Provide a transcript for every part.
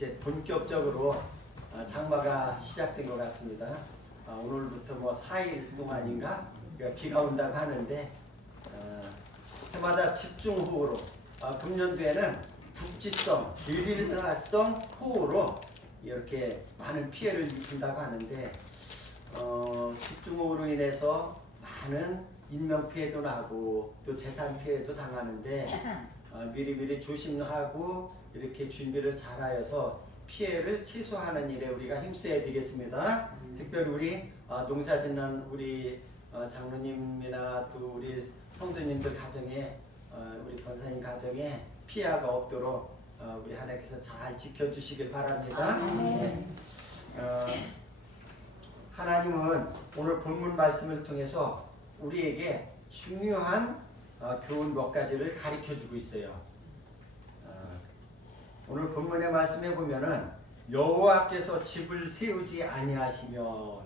이제 본격적으로 장마가 시작된 것 같습니다. 오늘부터 뭐 4일 동안인가 비가 온다고 하는데 해마다 집중호우로 금년도에는 국지성, 게릴라성 호우로 이렇게 많은 피해를 입힌다고 하는데 집중호우로 인해서 많은 인명피해도 나고 또 재산피해도 당하는데 미리미리 조심하고 이렇게 준비를 잘하여서 피해를 최소화하는 일에 우리가 힘써야 되겠습니다. 특별히 우리 농사짓는 우리 장로님이나 또 우리 성도님들 가정에 우리 권사님 가정에 피해가 없도록 우리 하나님께서 잘 지켜주시길 바랍니다. 네. 하나님은 오늘 본문 말씀을 통해서 우리에게 중요한 교훈 몇 가지를 가르쳐주고 있어요. 오늘 본문의 말씀에 보면은 여호와께서 집을 세우지 아니하시면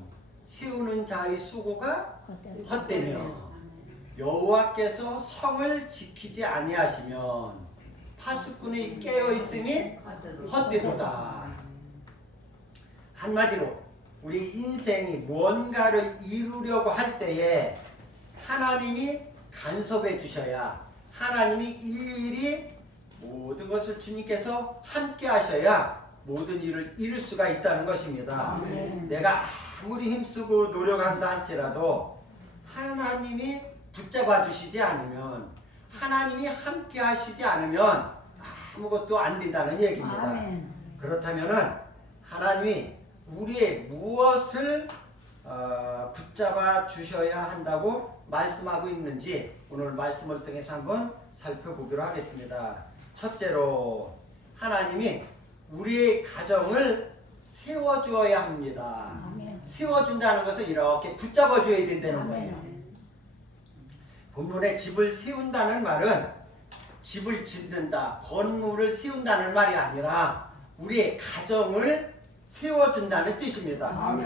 세우는 자의 수고가 헛되며 여호와께서 성을 지키지 아니하시면 파수꾼이 깨어 있음이 헛되도다. 한마디로 우리 인생이 무언가를 이루려고 할 때에 하나님이 간섭해 주셔야, 하나님이 일일이 모든 것을 주님께서 함께 하셔야 모든 일을 이룰 수가 있다는 것입니다. 내가 아무리 힘쓰고 노력한다 할지라도 하나님이 붙잡아 주시지 않으면, 하나님이 함께 하시지 않으면 아무것도 안 된다는 얘기입니다. 그렇다면 하나님이 우리의 무엇을 붙잡아 주셔야 한다고 말씀하고 있는지 오늘 말씀을 통해서 한번 살펴보도록 하겠습니다. 첫째로 하나님이 우리의 가정을 세워주어야 합니다. 세워준다는 것을 이렇게 붙잡아 줘야 된다는 거예요. 본문에 집을 세운다는 말은 집을 짓는다, 건물을 세운다는 말이 아니라 우리의 가정을 세워준다는 뜻입니다.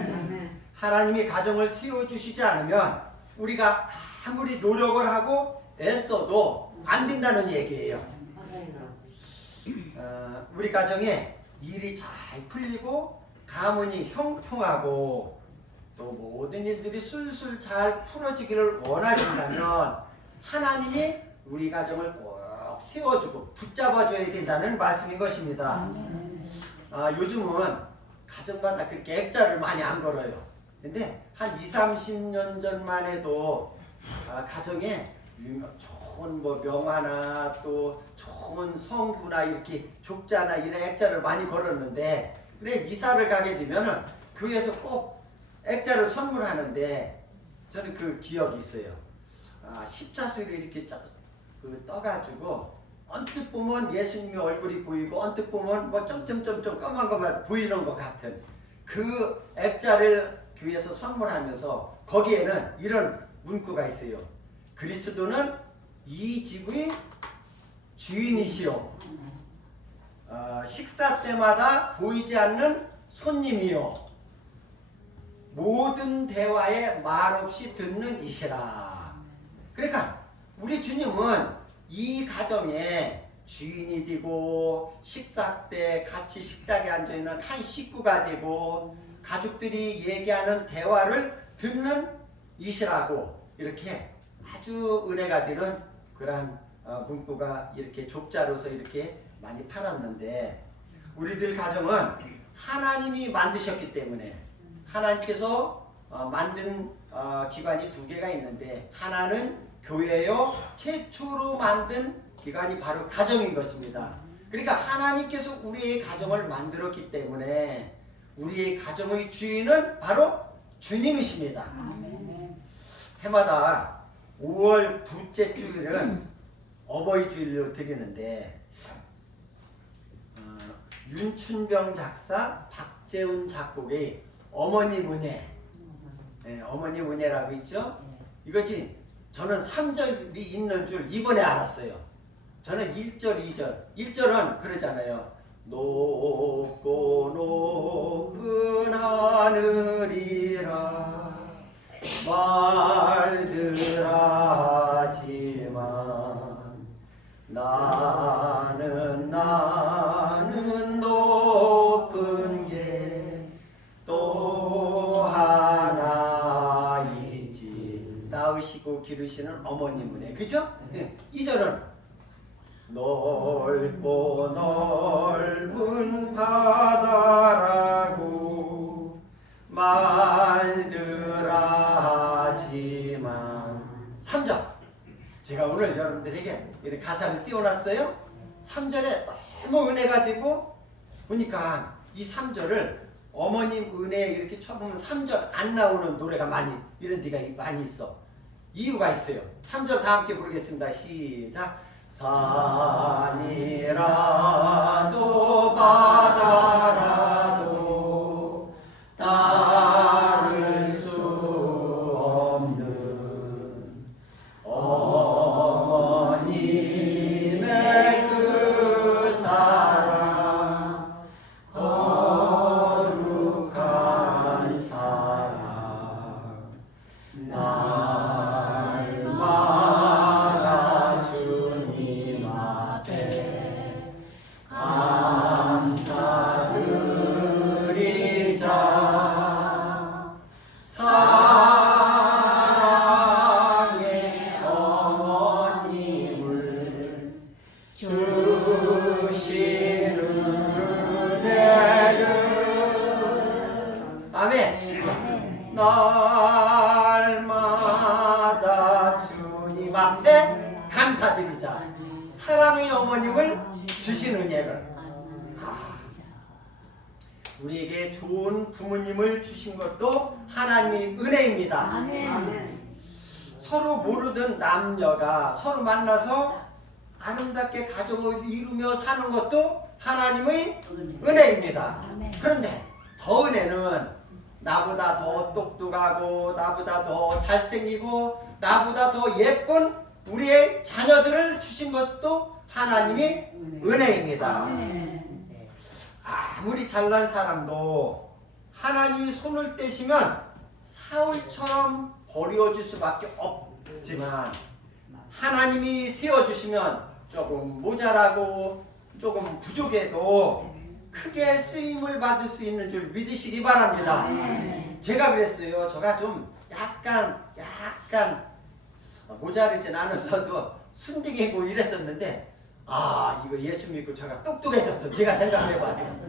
하나님이 가정을 세워주시지 않으면 우리가 아무리 노력을 하고 애써도 안 된다는 얘기예요. 우리 가정에 일이 잘 풀리고 가문이 형통하고 또 모든 일들이 술술 잘 풀어지기를 원하신다면 하나님이 우리 가정을 꼭 세워주고 붙잡아줘야 된다는 말씀인 것입니다. 요즘은 가정마다 그렇게 액자를 많이 안 걸어요. 근데 한 20-30년 전만 해도 가정에 좋은 뭐 명화나 또 좋은 성구나 이렇게 족자나 이런 액자를 많이 걸었는데, 그래 이사를 가게 되면은 교회에서 꼭 액자를 선물하는데 저는 그 기억이 있어요. 십자수를 이렇게 떠가지고 언뜻 보면 예수님의 얼굴이 보이고 언뜻 보면 뭐 점점점점 까만 것만 보이는 것 같은 그 액자를 교회에서 선물하면서 거기에는 이런 문구가 있어요. 그리스도는 이 집의 주인이시오. 식사 때마다 보이지 않는 손님이요. 모든 대화에 말없이 듣는 이시라. 그러니까 우리 주님은 이 가정에 주인이 되고 식사 때 같이 식탁에 앉아있는 한 식구가 되고 가족들이 얘기하는 대화를 듣는 이시라고 이렇게 아주 은혜가 되는 그러한 문구가 이렇게 족자로서 이렇게 많이 팔았는데, 우리들 가정은 하나님이 만드셨기 때문에 하나님께서 만든 기관이 두 개가 있는데, 하나는 교회요, 최초로 만든 기관이 바로 가정인 것입니다. 그러니까 하나님께서 우리의 가정을 만들었기 때문에 우리의 가정의 주인은 바로 주님이십니다. 해마다 5월 둘째 주일은 어버이 주일로 드리는데 윤춘병 작사, 박재훈 작곡의 어머님 은혜, 어머님 은혜라고 있죠? 이거지. 저는 3절이 있는 줄 이번에 알았어요. 저는 1절, 2절. 1절은 그러잖아요. 높고 높은 하늘이라 말들 하지만 나는 높은 들으시는 어머님 은혜. 그죠? 네. 2절은 넓고 넓은 바다라고 말들 하지만 3절 제가 오늘 여러분들에게 이렇게 가사를 띄워놨어요. 3절에 너무 은혜가 되고 보니까 이 3절을 어머님 은혜 이렇게 쳐보면 3절 안 나오는 노래가 많이 이런 데가 많이 있어. 이유가 있어요. 3절 다 함께 부르겠습니다. 시작. 산이라도 바다라도 따를 수 없는 어머님의 그 사랑 거룩한 사랑 날마다 주님 앞에 감사드리자. 사랑의 어머님을 주시는 은혜를 아멘. 날마다 주님 앞에 감사드리자. 사랑의 어머님을 주신 은혜를. 우리에게 좋은 부모님을 주신 것도 하나님의 은혜입니다. 아멘. 서로 모르던 남녀가 서로 만나서 아름답게 가정을 이루며 사는 것도 하나님의 은혜입니다. 그런데 더 은혜는 나보다 더 똑똑하고 나보다 더 잘생기고 나보다 더 예쁜 우리의 자녀들을 주신 것도 하나님의 은혜입니다. 아무리 잘난 사람도 하나님이 손을 떼시면 사울처럼 버려질 수밖에 없지만 하나님이 세워주시면 조금 모자라고 조금 부족해도 크게 쓰임을 받을 수 있는 줄 믿으시기 바랍니다. 제가 그랬어요. 제가 좀 약간 모자르진 않았어도 순딩이고 이랬었는데 이거 예수 믿고 제가 똑똑해졌어. 제가 생각을 해봐요.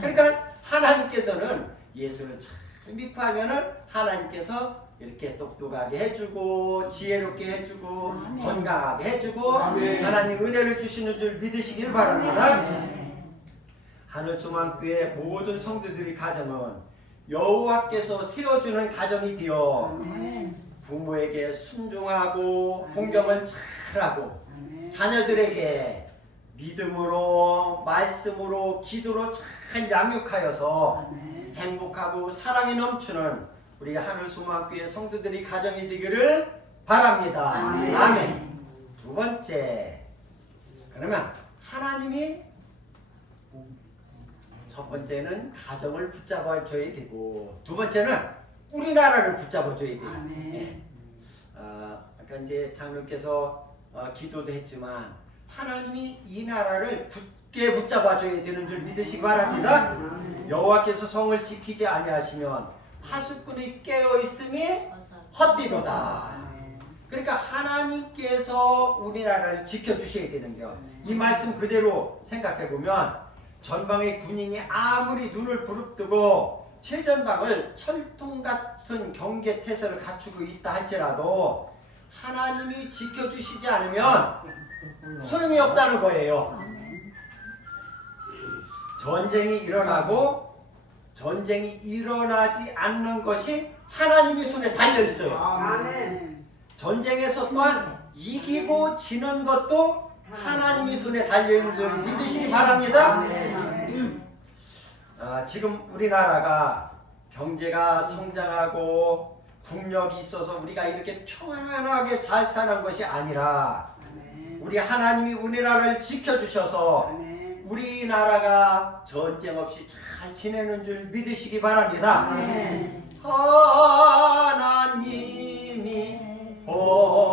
그러니까 하나님께서는 예수를 잘 믿고 하면은 하나님께서 이렇게 똑똑하게 해주고 지혜롭게 해주고 건강하게 해주고 하나님 은혜를 주시는 줄 믿으시길 바랍니다. 하늘소망교회 모든 성도들이 가정은 여호와께서 세워주는 가정이 되어 부모에게 순종하고 공경을 잘하고 자녀들에게 믿음으로 말씀으로 기도로 잘 양육하여서 행복하고 사랑이 넘치는 우리 하늘소망교회 성도들이 가정이 되기를 바랍니다. 아멘. 두 번째, 그러면 하나님이 첫 번째는 가정을 붙잡아 줘야 되고 두 번째는 우리나라를 붙잡아 줘야 돼요. 아까 이제 장로께서 기도도 했지만 하나님이 이 나라를 굳게 붙잡아 줘야 되는 줄 믿으시기 바랍니다. 여호와께서 성을 지키지 아니하시면 파수꾼이 깨어 있음이 헛되도다. 그러니까 하나님께서 우리나라를 지켜주셔야 되는 거예요. 이 말씀 그대로 생각해 보면 전방의 군인이 아무리 눈을 부릅뜨고 최전방을 철통 같은 경계 태세를 갖추고 있다 할지라도 하나님이 지켜주시지 않으면 소용이 없다는 거예요. 전쟁이 일어나고 전쟁이 일어나지 않는 것이 하나님의 손에 달려 있어요. 전쟁에서 또한 이기고 지는 것도 하나님의 손에 달려있는 줄 믿으시기 바랍니다. 지금 우리나라가 경제가 성장하고 국력이 있어서 우리가 이렇게 평안하게 잘 사는 것이 아니라 우리 하나님이 우리나라를 지켜주셔서 우리나라가 전쟁 없이 잘 지내는 줄 믿으시기 바랍니다. 하나님이 보호하사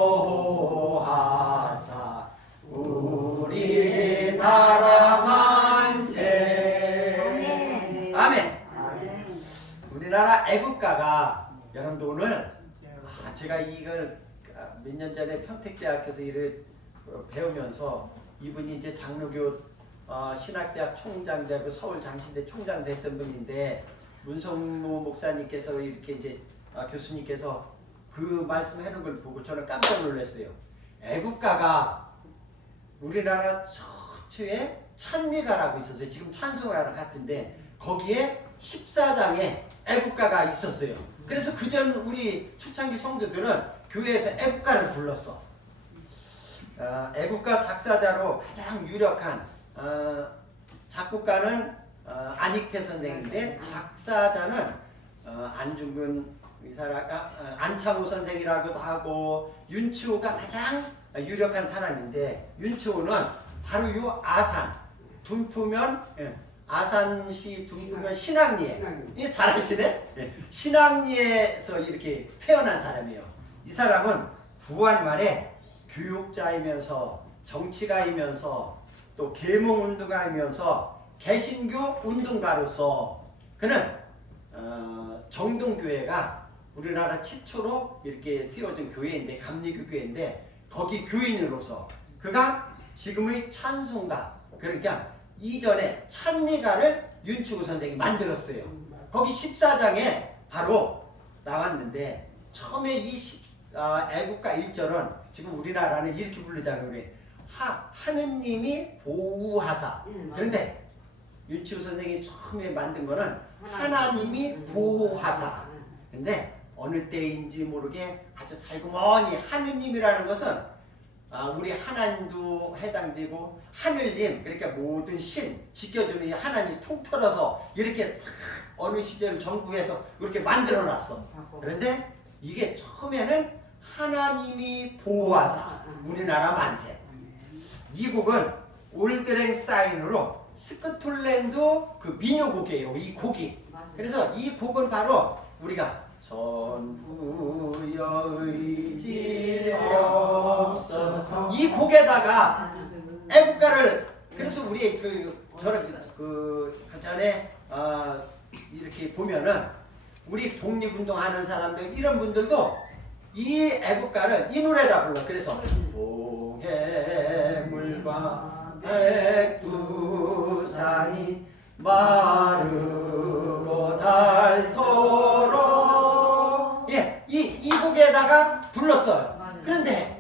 우리나라 만세. 아멘. 우리나라 애국가가 여러분들 오늘 제가 이걸 몇 년 전에 평택대학교에서 일을 배우면서 이분이 이제 장로교 신학대학 총장되고 서울 장신대 총장도 했던 분인데 문성모 목사님께서 이렇게 이제 교수님께서 그 말씀하는 걸 보고 저는 깜짝 놀랐어요. 애국가가 우리나라 처처에 찬미가라고 있었어요. 지금 찬송가랑 같은데 거기에 14장에 애국가가 있었어요. 그래서 그전 우리 초창기 성도들은 교회에서 애국가를 불렀어. 애국가 작사자로 가장 유력한 작곡가는 안익태 선생인데 작사자는 안중근 안창호 선생이라고도 하고 윤추호가 가장 유력한 사람인데 윤추호는 바로 요 아산 둔푸면 아산시 둔푸면 신앙리에 이게 잘하시네. 신앙리에서 이렇게 태어난 사람이에요. 이 사람은 부활 말에 교육자이면서 정치가이면서 또 계몽운동가이면서 개신교 운동가로서 그는 정동교회가 우리나라 최초로 이렇게 세워진 교회인데 감리교 교회인데 거기 교인으로서 그가 지금의 찬송가 그러니까 이전에 찬미가를 윤추구 선생이 만들었어요. 거기 14장에 바로 나왔는데 처음에 이 애국가 1절은 지금 우리나라는 이렇게 부르잖아요. 우리 하느님이 보호하사. 그런데 윤추구 선생이 처음에 만든 거는 하나님이 보호하사. 근데 어느 때인지 모르게 아주 살구머니 하느님이라는 것은 우리 하나님도 해당되고 하늘님 그러니까 모든 신 지켜주는 하나님 통틀어서 이렇게 싹 어느 시대를 정부에서 이렇게 만들어놨어. 그런데 이게 처음에는 하나님이 보호하사 우리나라 만세. 이 곡은 올드랭 사인으로 스코틀랜드 그 민요곡이에요. 이 곡이. 그래서 이 곡은 바로 우리가 전부여 의지없어서 이 곡에다가 애국가를 그래서 우리 저는 그 전에 이렇게 보면은 우리 독립운동하는 사람들 이런 분들도 이 애국가를 이 노래다 불러. 그래서 동해물과 백두산이 마르고 닳도록 이 곡에다가 불렀어요. 그런데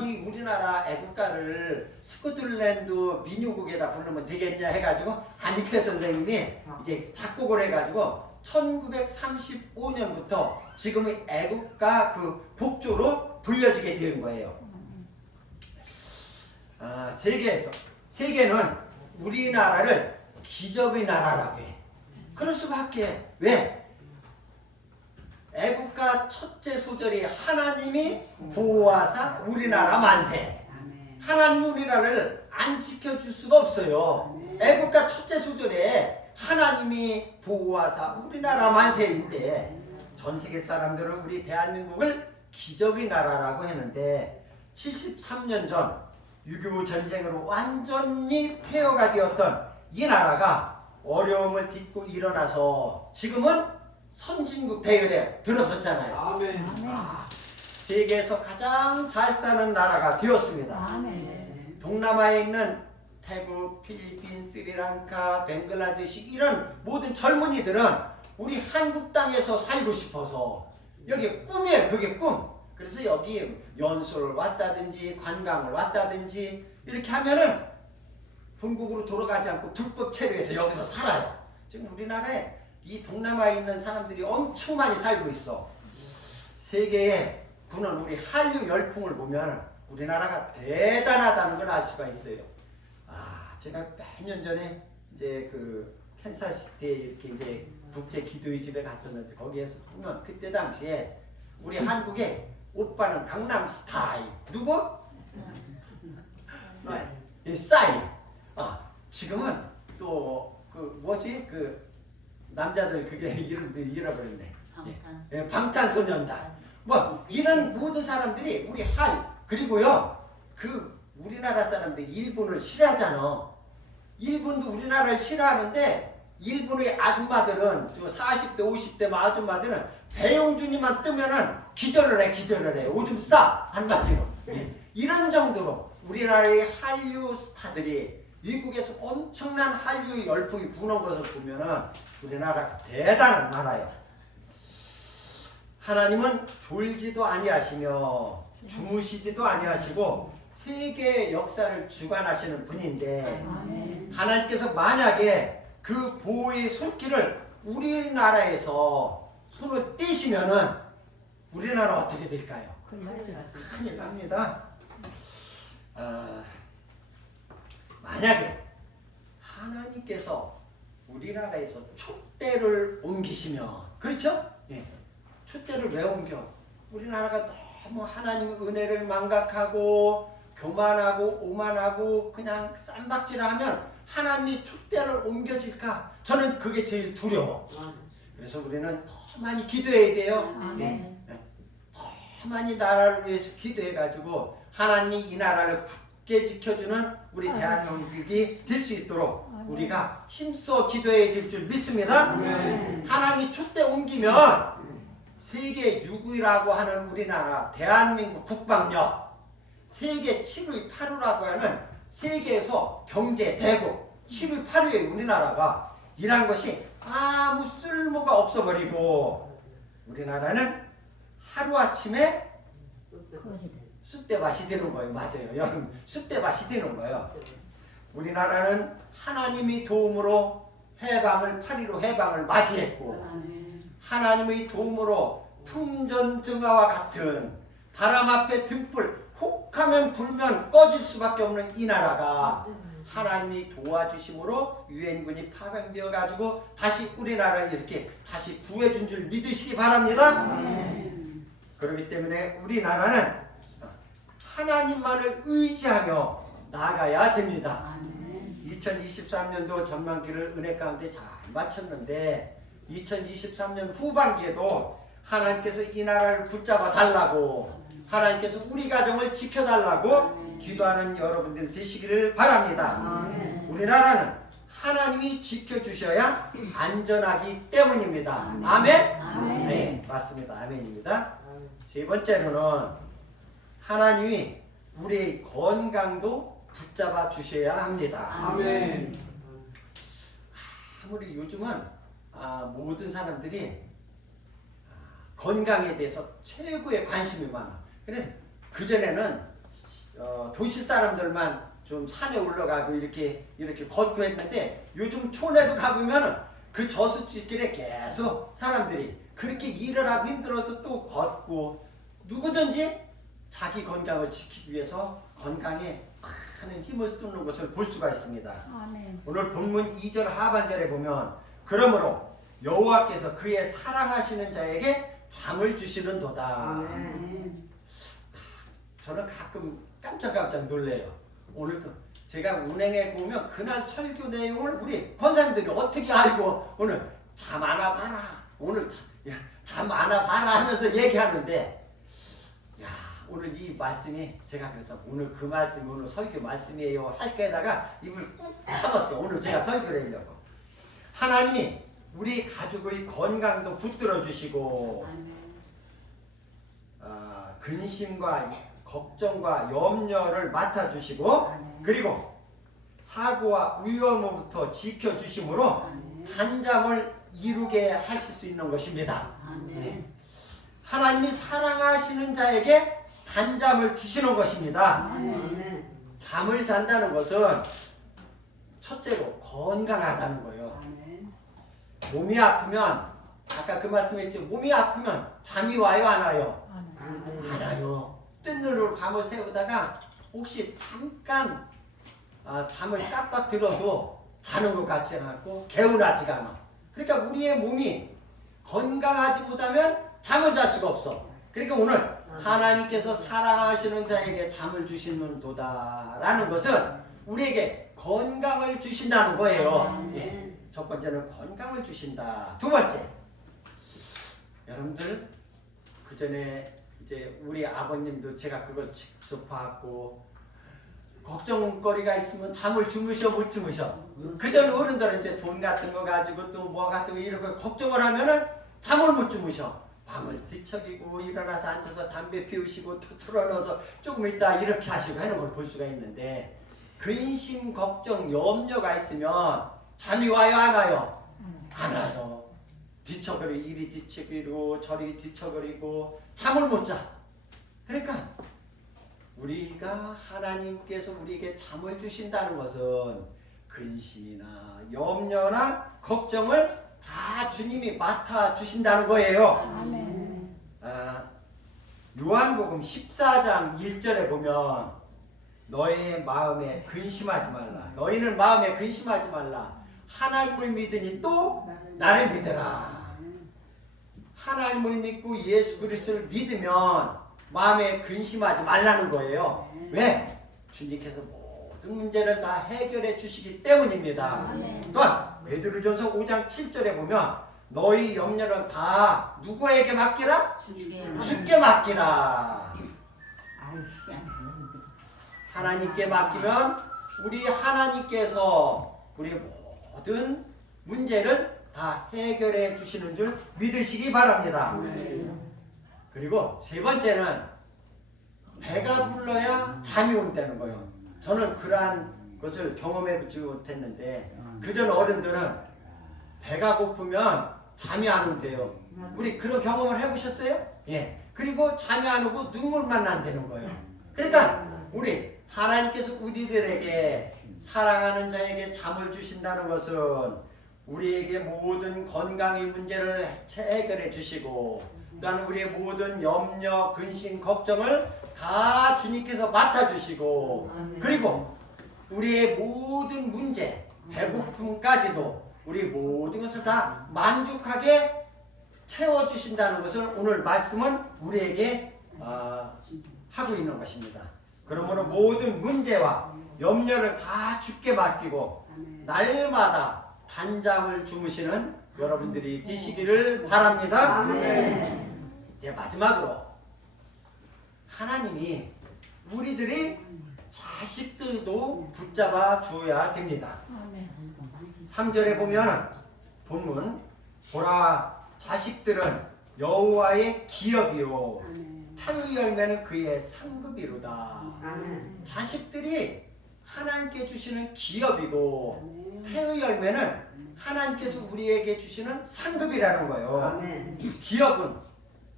이 우리나라 애국가를 스코틀랜드 민요곡에다 부르면 되겠냐 해가지고 안익태 선생님이 이제 작곡을 해가지고 1935년부터 지금의 애국가 그 곡조로 불려지게 된 거예요. 세계는 우리나라를 기적의 나라라고 해. 그럴 수밖에. 왜? 애국가 첫째 소절이 하나님이 보호하사 우리나라 만세. 하나님 우리나라를 안 지켜줄 수가 없어요. 애국가 첫째 소절에 하나님이 보호하사 우리나라 만세인데 전 세계 사람들은 우리 대한민국을 기적의 나라라고 했는데 73년 전 6.25 전쟁으로 완전히 폐허가 되었던 이 나라가 어려움을 딛고 일어나서 지금은 선진국 대열에 들어섰잖아요. 아멘. 세계에서 가장 잘 사는 나라가 되었습니다. 아멘. 동남아에 있는 태국, 필리핀, 스리랑카, 벵글라데시 이런 모든 젊은이들은 우리 한국 땅에서 살고 싶어서 여기 꿈이에요. 그게 꿈. 그래서 여기 연수를 왔다든지 관광을 왔다든지 이렇게 하면은 본국으로 돌아가지 않고 불법 체류해서 여기서 살아요. 지금 우리나라에 이 동남아에 있는 사람들이 엄청 많이 살고 있어. 세계에 부는 우리 한류 열풍을 보면 우리나라가 대단하다는 걸 알 수가 있어요. 제가 몇 년 전에 이제 그 캔사시티에 이렇게 이제 국제 기도의 집에 갔었는데 거기에서 보면 그때 당시에 우리 한국에 오빠는 강남 스타일 누구? 싸이. 지금은 또 그 뭐지 그 남자들 그게 이름 잃어버렸네. 방탄소년단. 뭐 이런 모든 사람들이 우리 그리고요 그 우리나라 사람들이 일본을 싫어하잖아. 일본도 우리나라를 싫어하는데 일본의 아줌마들은 40대 50대 아줌마들은 배용준이만 뜨면은 기절을 해. 오줌 싸 한마디로. 이런 정도로 우리나라의 한류 스타들이 미국에서 엄청난 한류 열풍이 부는 것을 보면은 우리나라가 대단한 나라예요. 하나님은 졸지도 아니하시며 주무시지도 아니하시고 세계의 역사를 주관하시는 분인데 하나님께서 만약에 그 보호의 손길을 우리나라에서 손을 떼시면은 우리나라 어떻게 될까요? 큰일 납니다. 만약에 하나님께서 우리나라에서 촛대를 옮기시면, 그렇죠? 예. 촛대를 왜 옮겨? 우리나라가 너무 하나님의 은혜를 망각하고 교만하고 오만하고 그냥 쌈박질하면 하나님이 촛대를 옮겨질까? 저는 그게 제일 두려워. 그래서 우리는 더 많이 기도해야 돼요. 예. 더 많이 나라를 위해서 기도해가지고 하나님이 이 나라를 굳게 지켜주는 우리 대한민국이 될 수 있도록 우리가 힘써 기도해야 될 줄 믿습니다. 하나님이 촛대 옮기면 세계 6위라고 하는 우리나라 대한민국 국방력, 세계 7위 8위라고 하는 세계에서 경제 대국 7위 8위의 우리나라가 이란 것이 아무 쓸모가 없어버리고 우리나라는 하루아침에 쑥대밭이 되는 거예요. 맞아요. 여러분, 쑥대밭이 되는 거예요. 우리나라는 하나님의 도움으로 해방을 8.15 해방을 맞이했고 하나님의 도움으로 풍전등화와 같은 바람 앞에 등불 혹하면 불면 꺼질 수밖에 없는 이 나라가 하나님이 도와주심으로 유엔군이 파병되어 가지고 다시 우리나라를 이렇게 다시 구해준 줄 믿으시기 바랍니다. 그렇기 때문에 우리나라는 하나님만을 의지하며 나아가야 됩니다. 2023년도 전반기를 은혜 가운데 잘 마쳤는데 2023년 후반기에도 하나님께서 이 나라를 붙잡아 달라고 하나님께서 우리 가정을 지켜달라고 기도하는 여러분들 되시기를 바랍니다. 우리나라는 하나님이 지켜주셔야 안전하기 때문입니다. 아멘? 네, 맞습니다. 아멘입니다. 세 번째로는 하나님이 우리의 건강도 붙잡아 주셔야 합니다. 아멘. 아무리 요즘은 모든 사람들이 건강에 대해서 최고의 관심이 많아. 그래 그전에는 도시 사람들만 좀 산에 올라가고 이렇게 걷고 했는데 요즘 촌에도 가보면 그 저수지길에 계속 사람들이 그렇게 일을 하고 힘들어도 또 걷고 누구든지 자기 건강을 지키기 위해서 건강에 많은 힘을 쓰는 것을 볼 수가 있습니다. 아멘. 오늘 본문 2절 하반절에 보면 그러므로 여호와께서 그의 사랑하시는 자에게 잠을 주시는도다. 저는 가끔 깜짝 놀래요. 오늘도 제가 운행해 보면 그날 설교 내용을 우리 권사님들이 어떻게 알고 오늘 잠 안 와봐라 오늘 잠 안 와봐라 하면서 얘기하는데 오늘 이 말씀이 제가 그래서 오늘 그 말씀이 오늘 설교 말씀이에요 할게다가 입을 꾹 참았어. 오늘 제가 설교를 하려고. 하나님이 우리 가족의 건강도 붙들어 주시고 근심과 걱정과 염려를 맡아 주시고 그리고 사고와 위험으로부터 지켜 주심으로 단잠을 이루게 하실 수 있는 것입니다. 네. 하나님이 사랑하시는 자에게 단잠을 주시는 것입니다. 잠을 잔다는 것은 첫째로 건강하다는 거예요. 몸이 아프면 아까 그 말씀했죠. 몸이 아프면 잠이 와요 안 와요? 안 와요. 뜬 눈으로 밤을 새우다가 혹시 잠깐 잠을 깜빡 들어도 자는 것 같지 않고 개운하지가 않아. 그러니까 우리의 몸이 건강하지 못하면 잠을 잘 수가 없어. 그러니까 오늘 하나님께서 사랑하시는 자에게 잠을 주시는도다라는 것은 우리에게 건강을 주신다는 거예요. 예. 첫 번째는 건강을 주신다. 두 번째, 여러분들 그 전에 이제 우리 아버님도 제가 그걸 직접 봤고 걱정거리가 있으면 잠을 주무셔 못 주무셔. 그전 어른들은 이제 돈 같은 거 가지고 또 뭐 같은 거 이렇게 걱정을 하면은 잠을 못 주무셔. 밤을 뒤척이고 일어나서 앉아서 담배 피우시고 또 틀어넣어서 조금 있다 이렇게 하시고 하는 걸 볼 수가 있는데, 근심, 걱정, 염려가 있으면 잠이 와요 안 와요? 안 와요. 뒤척거리고 이리 뒤척이고 저리 뒤척거리고 잠을 못 자. 그러니까 우리가 하나님께서 우리에게 잠을 주신다는 것은 근심이나 염려나 걱정을 다 주님이 맡아 주신다는 거예요. 아멘. 요한복음 14장 1절에 보면 너의 마음에 근심하지 말라. 너희는 마음에 근심하지 말라. 하나님을 믿으니 또 나를 믿으라. 하나님을 믿고 예수 그리스도를 믿으면 마음에 근심하지 말라는 거예요. 왜? 주님께서 모든 문제를 다 해결해 주시기 때문입니다. 또한 베드로전서 5장 7절에 보면 너희 염려를 다 누구에게 맡기라? 주께 맡기라. 하나님께 맡기면 우리 하나님께서 우리 모든 문제를 다 해결해 주시는 줄 믿으시기 바랍니다. 그리고 세 번째는 배가 불러야 잠이 온다는 거예요. 저는 그러한 것을 경험해 보지 못했는데 그전 어른들은 배가 고프면 잠이 안 온대요. 우리 그런 경험을 해보셨어요? 예. 그리고 잠이 안 오고 눈물만 난다는 거예요. 그러니까 우리 하나님께서 우리들에게 사랑하는 자에게 잠을 주신다는 것은 우리에게 모든 건강의 문제를 해결해 주시고 또한 우리의 모든 염려, 근심, 걱정을 다 주님께서 맡아주시고 그리고 우리의 모든 문제, 배고픔까지도 우리 모든 것을 다 만족하게 채워주신다는 것을 오늘 말씀은 우리에게 하고 있는 것입니다. 그러므로 모든 문제와 염려를 다 주께 맡기고 날마다 단잠을 주무시는 여러분들이 되시기를 바랍니다. 이제 마지막으로 하나님이 우리들이 자식들도 붙잡아 줘야 됩니다. 3절에 보면 본문 보라 자식들은 여호와의 기업이요 태의 열매는 그의 상급이로다. 자식들이 하나님께 주시는 기업이고 태의 열매는 하나님께서 우리에게 주시는 상급이라는 거예요. 기업은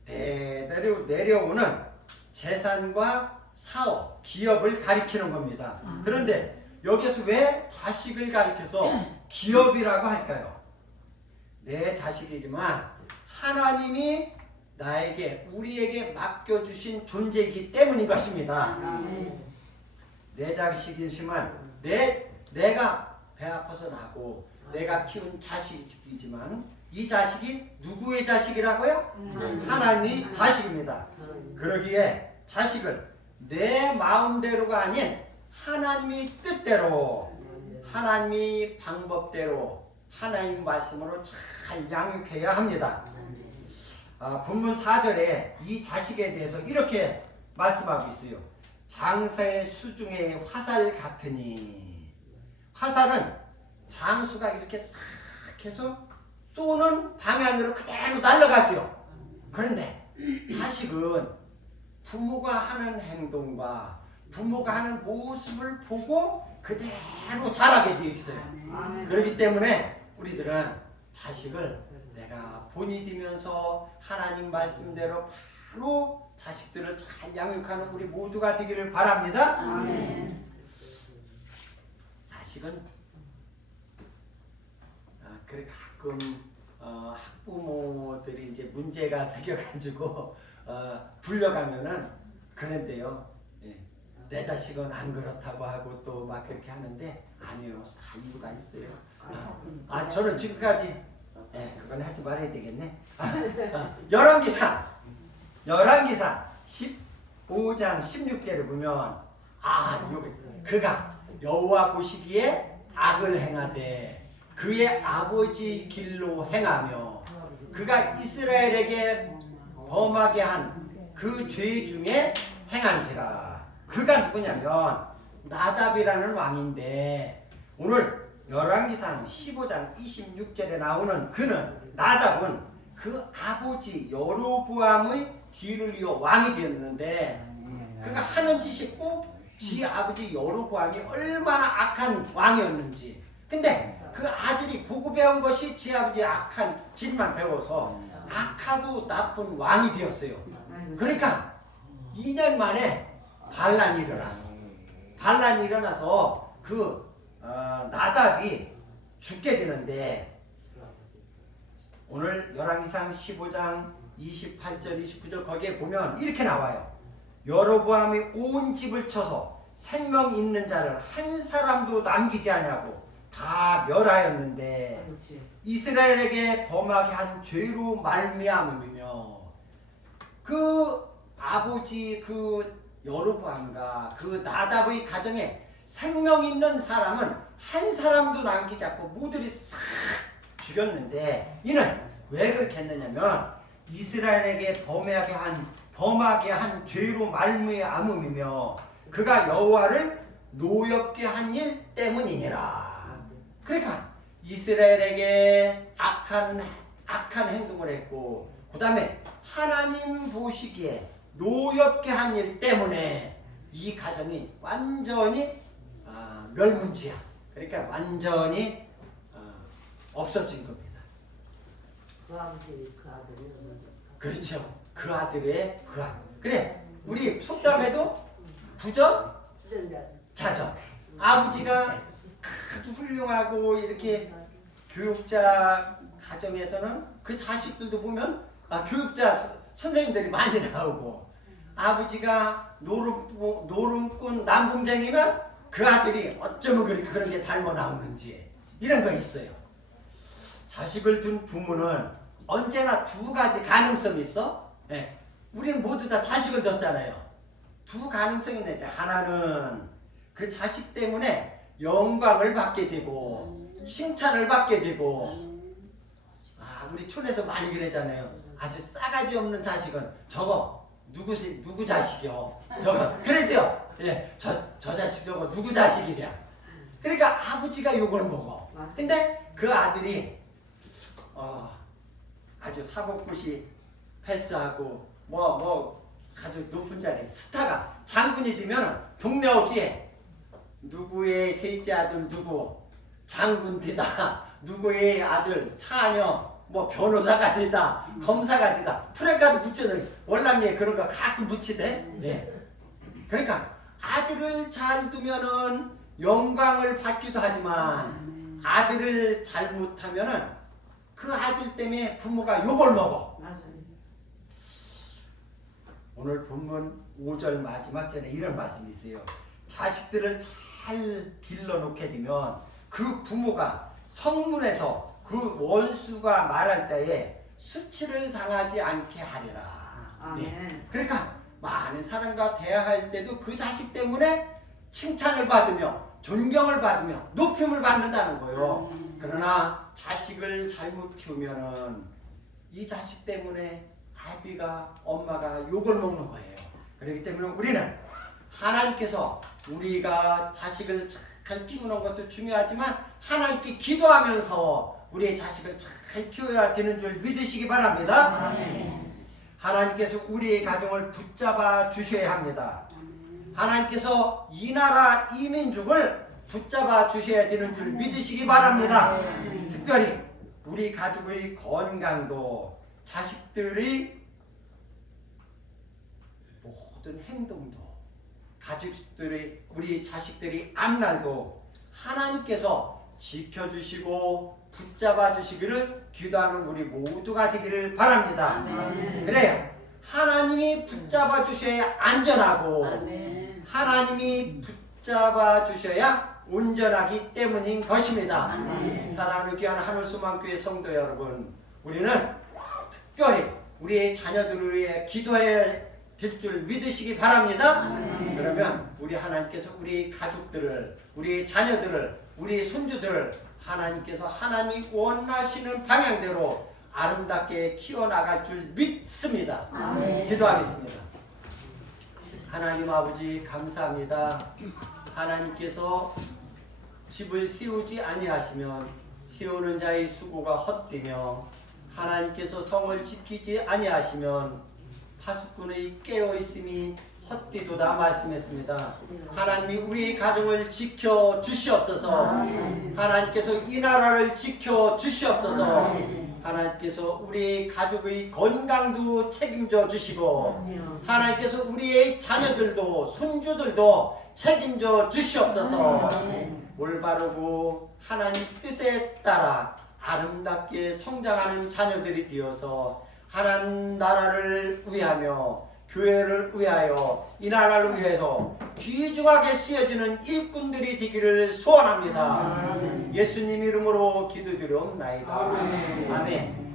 대대로 내려오는 재산과 사업, 기업을 가리키는 겁니다. 그런데 여기서 왜 자식을 가리켜서 기업이라고 할까요? 내 자식이지만 하나님이 나에게 우리에게 맡겨주신 존재이기 때문인 것입니다. 내 자식이지만 내가 배 아파서 나고 내가 키운 자식이지만 이 자식이 누구의 자식이라고요? 하나님의 자식입니다. 그러기에 자식을 내 마음대로가 아닌 하나님의 뜻대로 하나님의 방법대로 하나님 말씀으로 잘 양육해야 합니다. 본문 4절에 이 자식에 대해서 이렇게 말씀하고 있어요. 장사의 수중에 화살 같으니. 화살은 장수가 이렇게 탁 해서 쏘는 방향으로 그대로 날아가죠. 그런데 자식은 부모가 하는 행동과 부모가 하는 모습을 보고 그대로 자라게 되어 있어요. 그렇기 때문에 우리들은 자식을 내가 본이 되면서 하나님 말씀대로 바로 자식들을 잘 양육하는 우리 모두가 되기를 바랍니다. 자식은 그래 가끔 학부모들이 이제 문제가 생겨가지고 불려가면은 그런데요. 예, 내 자식은 안 그렇다고 하고 또 막 그렇게 하는데 아니요, 다 이유가 있어요. 저는 지금까지 그건 하지 말아야 되겠네. 열왕기상 15장 16절을 보면 그가 여호와 보시기에 악을 행하되 그의 아버지 길로 행하며 그가 이스라엘에게 범하게 한 그 죄 중에 행한지라. 그가 누구냐면 나답이라는 왕인데 오늘 열왕기상 15장 26절에 나오는 그는 나답은 그 아버지 여로보암의 뒤를 이어 왕이 되었는데 그가 하는 짓이 꼭 지 아버지 여로보암이 얼마나 악한 왕이었는지 근데 그 아들이 보고 배운 것이 지 아버지 악한 짓만 배워서 악하고 나쁜 왕이 되었어요. 그러니까 2년 만에 반란이 일어나서 그 나답이 죽게 되는데 오늘 열왕기상 15장 28절 29절 거기에 보면 이렇게 나와요. 여로보암이 온 집을 쳐서 생명 있는 자를 한 사람도 남기지 아니하고 다 멸하였는데 이스라엘에게 범하게 한 죄로 말미암음이며 그 아버지 그 여로보암과 그 나답의 가정에 생명 있는 사람은 한 사람도 남기지 않고 모두를 싹 죽였는데 이는 왜 그렇게 했느냐면 이스라엘에게 범하게 한 죄로 말미암음이며 그가 여호와를 노엽게 한 일 때문이니라. 그러니까 이스라엘에게 악한 행동을 했고 그 다음에 하나님 보시기에 노엽게 한 일 때문에 이 가정이 완전히 멸문지야. 그러니까 완전히 없어진 겁니다. 그 아버지 그 아들이 그렇죠. 그 아들의 그 아들. 그래 우리 속담에도 부전 자전. 아버지가 아주 훌륭하고 이렇게 교육자 가정에서는 그 자식들도 보면 교육자 선생님들이 많이 나오고 아버지가 노름꾼 남봉쟁이면 그 아들이 어쩌면 그런 게 닮아 나오는지 이런 거 있어요. 자식을 둔 부모는 언제나 두 가지 가능성이 있어. 네. 우리는 모두 다 자식을 뒀잖아요. 두 가능성이 있는데 하나는 그 자식 때문에 영광을 받게 되고 칭찬을 받게 되고 우리 촌에서 많이 그러잖아요. 아주 싸가지 없는 자식은 저거 누구 자식이요? 저거 그러죠? 예, 저 자식 저거 누구 자식이냐? 그러니까 아버지가 욕을 먹어. 근데 그 아들이 아주 사법고시 패스하고 아주 높은 자리 스타가 장군이 되면 동네 어귀에 누구의 셋째 아들 누구 장군 되다 누구의 아들 차녀 변호사가 되다 검사가 되다 프레카드 붙여서 월남리에 그런 거 가끔 붙이대. 예. 그러니까 아들을 잘 두면은 영광을 받기도 하지만 아들을 잘못하면은 그 아들 때문에 부모가 욕을 먹어. 오늘 본문 5절 마지막 절에 이런 말씀이 있어요. 자식들을 잘 길러놓게 되면 그 부모가 성문에서 그 원수가 말할 때에 수치를 당하지 않게 하리라. 네. 그러니까 많은 사람과 대화할 때도 그 자식 때문에 칭찬을 받으며 존경을 받으며 높임을 받는다는 거예요. 그러나 자식을 잘못 키우면은 이 자식 때문에 아비가 엄마가 욕을 먹는 거예요. 그렇기 때문에 우리는 하나님께서 우리가 자식을 잘 키우는 것도 중요하지만 하나님께 기도하면서 우리의 자식을 잘 키워야 되는 줄 믿으시기 바랍니다. 하나님께서 우리의 가정을 붙잡아 주셔야 합니다. 하나님께서 이 나라 이 민족을 붙잡아 주셔야 되는 줄 믿으시기 바랍니다. 특별히 우리 가족의 건강도 자식들의 모든 행동도 가족들의 우리 자식들의 앞날도 하나님께서 지켜주시고 붙잡아 주시기를 기도하는 우리 모두가 되기를 바랍니다. 그래요. 하나님이 붙잡아 주셔야 안전하고 하나님이 붙잡아 주셔야 온전하기 때문인 것입니다. 사랑하는 귀한 하늘소망교회 성도 여러분, 우리는 특별히 우리의 자녀들을 위해 기도해야 될 줄 믿으시기 바랍니다. 그러면 우리 하나님께서 우리 가족들을, 우리 자녀들을, 우리 손주들을 하나님께서 하나님이 원하시는 방향대로 아름답게 키워나갈 줄 믿습니다. 기도하겠습니다. 하나님 아버지 감사합니다. 하나님께서 집을 세우지 아니하시면 세우는 자의 수고가 헛되며 하나님께서 성을 지키지 아니하시면 파수꾼의 깨어있음이 헛되도다 말씀했습니다. 하나님이 우리의 가정을 지켜 주시옵소서. 하나님께서 이 나라를 지켜 주시옵소서. 하나님께서 우리 가족의 건강도 책임져 주시고 하나님께서 우리의 자녀들도 손주들도 책임져 주시옵소서. 올바르고 하나님 뜻에 따라 아름답게 성장하는 자녀들이 되어서 하나님 나라를 위하며 교회를 위하여 이 나라를 위해서 귀중하게 쓰여지는 일꾼들이 되기를 소원합니다. 예수님 이름으로 기도드리옵나이다. 아멘.